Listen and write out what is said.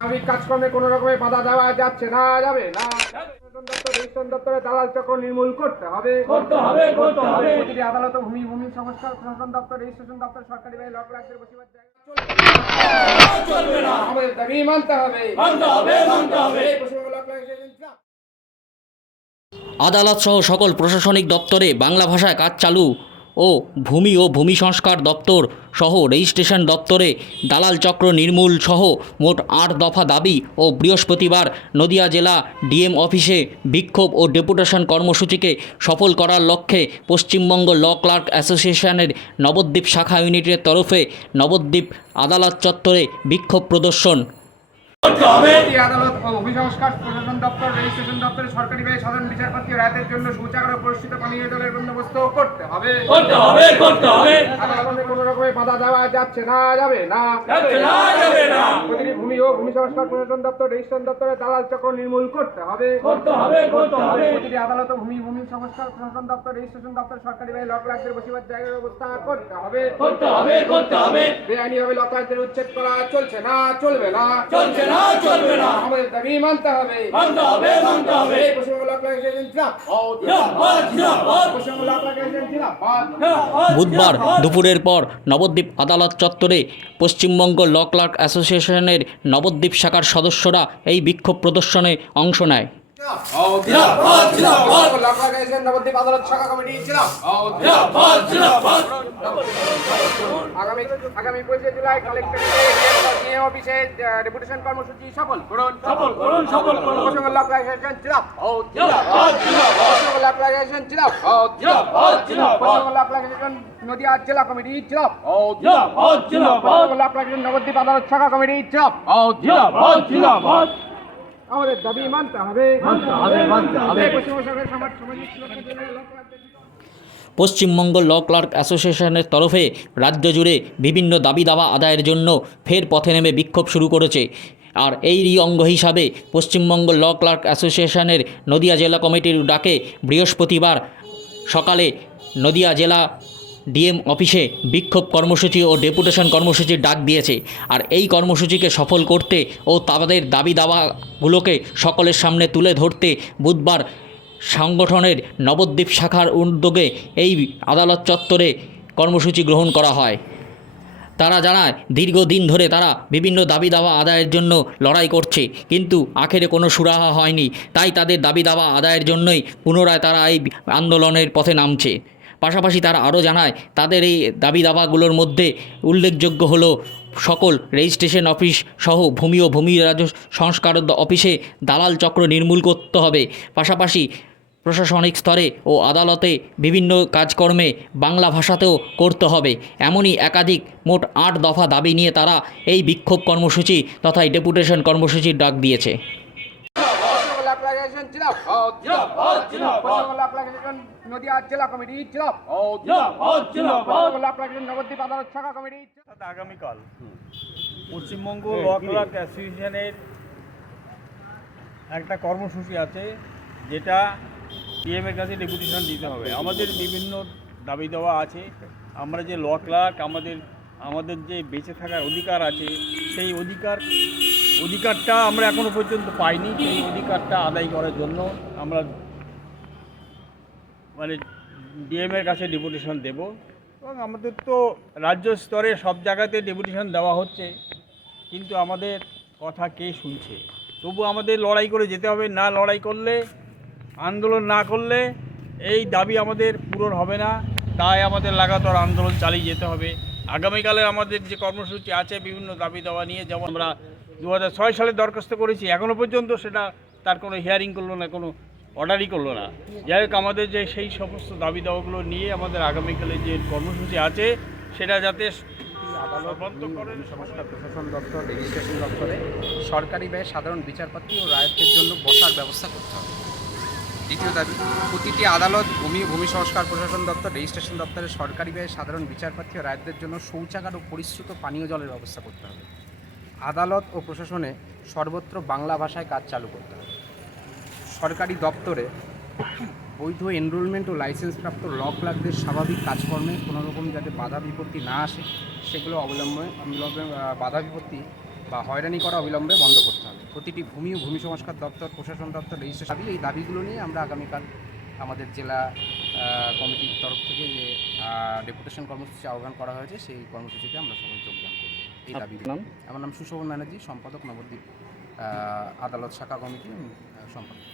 স্বাভাবিক কাজকর্মে কোনো রকমের বাধা দেওয়া যাচ্ছে না যাবে না। প্রশাসন দপ্তর রেজিস্ট্রেশন দপ্তরে দালাল চক্র নির্মূল করতে হবে। করতে হবে করতে হবে। প্রতিটি আদালত ভূমি ভূমি সংস্কার প্রশাসন দপ্তর রেজিস্ট্রেশন দপ্তর সরকারি ভাই লক রাজ্যের বসিবার জায়গা আমাদের দাবি মানতে হবে। মানতে হবে মানতে হবে। এই পশ্চিমবঙ্গ লক রাজ্যের আদালত সহ সকল প্রশাসনিক দপ্তরে বাংলা ভাষায় কাজ চালু ও ভূমি ও ভূমি সংস্কার দপ্তর সহ রেজিস্ট্রেশন দপ্তরে দালাল চক্র নির্মূল সহ মোট আট দফা দাবি ও বৃহস্পতিবার নদিয়া জেলা ডিএম অফিসে বিক্ষোভ ও ডেপুটেশন কর্মসূচিকে সফল করার লক্ষ্যে পশ্চিমবঙ্গ ল ক্লার্ক অ্যাসোসিয়েশনের নবদ্বীপ শাখা ইউনিটের তরফে নবদ্বীপ আদালত চত্বরে বিক্ষোভ প্রদর্শন। আদালত ও প্রশাসন দপ্তর রেজিস্ট্রেশন দপ্তরে সরকারি সাধারণ বিচারপতি রায়তের জন্য শৌচাগার পরিস্থিত পানীয় জলের বন্দোবস্ত করতে হবে। করতে হবে করতে হবে। আদালতে কোনো রকমের বাধা দেওয়া যাচ্ছে না যাবে না। যাচ্ছে না যাবে না। প্রতিটি ভূমি ও ভূমি সংস্কার প্রশাসন দপ্তর রেজিস্ট্রেশন দপ্তরে দালাল চক্র নির্মূল করতে হবে। করতে হবে করতে হবে। প্রতিটি আদালত ভূমি ভূমি সংস্কার প্রশাসন দপ্তর রেজিস্ট্রেশন দপ্তর সরকারি ভাই লক রাজ্যের বসিবার জায়গার ব্যবস্থা করতে হবে। করতে হবে করতে হবে। বেআইনিভাবে লক রাজ্যের উচ্ছেদ করা চলছে না চলবে না। চলছে না। চলবে না। আমাদের দাবি মানতে হবে। মানতে হবে মানতে হবে। বুধবার দুপুরের পর নবদ্বীপ আদালত চত্বরে পশ্চিমবঙ্গ ল ক্লার্ক অ্যাসোসিয়েশনের নবদ্বীপ শাখার সদস্যরা এই বিক্ষোভ প্রদর্শনে অংশ নেয়। নবদ্বীপ আদালত শাখা কমিটি আগামী আগামী পঁচিশে জুলাই কালেক্টরেটে অফিসে ডেপুটেশন কর্মসূচি সফল করুন। সফল করুন সফল করুন। লক রাজ্য জিন্দাবাদ জিন্দাবাদ জিন্দাবাদ পশ্চিমবঙ্গ লক রাজ্য নদিয়া জেলা কমিটি পশ্চিমবঙ্গ লক রাজ্য নবদ্বীপ আদালত শাখা কমিটি আমাদের দাবি মানতে হবে। মানতে হবে, মানতে হবে। পশ্চিমবঙ্গ সরকারের সমাজ সামাজিক সুরক্ষার জন্য লক রাজ্য পশ্চিমবঙ্গ ল ক্লার্ক অ্যাসোসিয়েশনের তরফে রাজ্য জুড়ে বিভিন্ন দাবি দাওয়া আদায়ের জন্য ফের পথে নেমে বিক্ষোভ শুরু করেছে। আর এরই অঙ্গ হিসাবে পশ্চিমবঙ্গ ল ক্লার্ক অ্যাসোসিয়েশনের নদিয়া জেলা কমিটির ডাকে বৃহস্পতিবার সকালে নদিয়া জেলা ডিএম অফিসে বিক্ষোভ কর্মসূচি ও ডেপুটেশন কর্মসূচির ডাক দিয়েছে। আর এই কর্মসূচিকে সফল করতে ও তাদের দাবি দাওয়াগুলোকে সকলের সামনে তুলে ধরতে বুধবার সংগঠনের নবদ্বীপ শাখার উদ্যোগে এই আদালত চত্বরে কর্মসূচি গ্রহণ করা হয়। তারা জানায়, দীর্ঘদিন ধরে তারা বিভিন্ন দাবি দাওয়া আদায়ের জন্য লড়াই করছে, কিন্তু আখেরে কোনো সুরাহা হয়নি। তাই তাদের দাবি দাওয়া আদায়ের জন্যই পুনরায় তারা এই আন্দোলনের পথে নামছে। পাশাপাশি তারা আরও জানায়, তাদের এই দাবি দাওয়াগুলোর মধ্যে উল্লেখযোগ্য হলো সকল রেজিস্ট্রেশন অফিস সহ ভূমি ও ভূমি রাজ্য সংস্কার অফিসে দালাল চক্র নির্মূল করতে হবে। পাশাপাশি প্রশাসনিক স্তরে ও আদালতে বিভিন্ন কাজকর্মে বাংলা ভাষাতেও করতে হবে। এমনই একাধিক মোট আট দফা দাবি নিয়ে তারা এই বিক্ষোভ কর্মসূচি তথা ডেপুটেশন কর্মসূচির ডাক দিয়েছে। পশ্চিমবঙ্গ একটা কর্মসূচি আছে, যেটা ডিএমের কাছে ডেপুটেশন দিতে হবে। আমাদের বিভিন্ন দাবি দেওয়া আছে। আমরা যে ল ক্লার্ক আমাদের আমাদের যে বেঁচে থাকার অধিকার আছে, সেই অধিকার, অধিকারটা আমরা এখনও পর্যন্ত পাইনি। সেই অধিকারটা আদায় করার জন্য আমরা মানে ডিএমের কাছে ডেপুটেশন দেব। এবং আমাদের তো রাজ্য স্তরে সব জায়গাতে ডেপুটেশন দেওয়া হচ্ছে। কিন্তু আমাদের কথা কে শুনছে? তবু আমাদের লড়াই করে যেতে হবে। না লড়াই করলে আন্দোলন না করলে এই দাবি আমাদের পূরণ হবে না। তাই আমাদের লাগাতার আন্দোলন চালিয়ে যেতে হবে। আগামীকালে আমাদের যে কর্মসূচি আছে, বিভিন্ন দাবি দেওয়া নিয়ে, যেমন আমরা দু সালে দরখাস্ত করেছি এখনও পর্যন্ত সেটা তার কোনো হিয়ারিং করল না, কোনো অর্ডারই করল না। যাই হোক, আমাদের যে সেই সমস্ত দাবি দাওয়াগুলো নিয়ে আমাদের আগামীকালে যে কর্মসূচি আছে, সেটা যাতে দপ্তরে সরকারি ব্যয় সাধারণ বিচারপতি ও রায়তের জন্য বসার ব্যবস্থা করতে হবে। দ্বিতীয় দাবি, প্রতিটি আদালত, ভূমি ভূমি সংস্কার প্রশাসন দপ্তর, রেজিস্ট্রেশন দপ্তরে সরকারি ব্যয় সাধারণ বিচারপতি ও রায়তদের জন্য শৌচাগার ও পরিশ্রুত পানীয় জলের ব্যবস্থা করতে হবে। আদালত ও প্রশাসনে সর্বত্র বাংলা ভাষায় কাজ চালু করতে হবে। সরকারি দপ্তরে বৈধ এনরোলমেন্ট ও লাইসেন্সপ্রাপ্ত ল ক্লার্কদের স্বাভাবিক কাজকর্মে কোনোরকম যাতে বাধা বিপত্তি না আসে, সেগুলো অবলম্বনে বাধা বিপত্তি বা হয়রানি করা অবিলম্বে বন্ধ করতে হবে। প্রতিটি ভূমি ও ভূমি সংস্কার দপ্তর প্রশাসন দপ্তর রেজিস্ট্রেশন দাবি এই দাবিগুলো নিয়ে আমরা আগামীকাল আমাদের জেলা কমিটির তরফ থেকে যে ডেপুটেশন কর্মসূচি আহ্বান করা হয়েছে সেই কর্মসূচিতে আমরা সবাই যোগদান করব। এই দাবি নাম? আমার নাম সুশোভন ব্যানার্জি সম্পাদক নবদ্বীপ আদালত শাখা কমিটি সম্পাদক।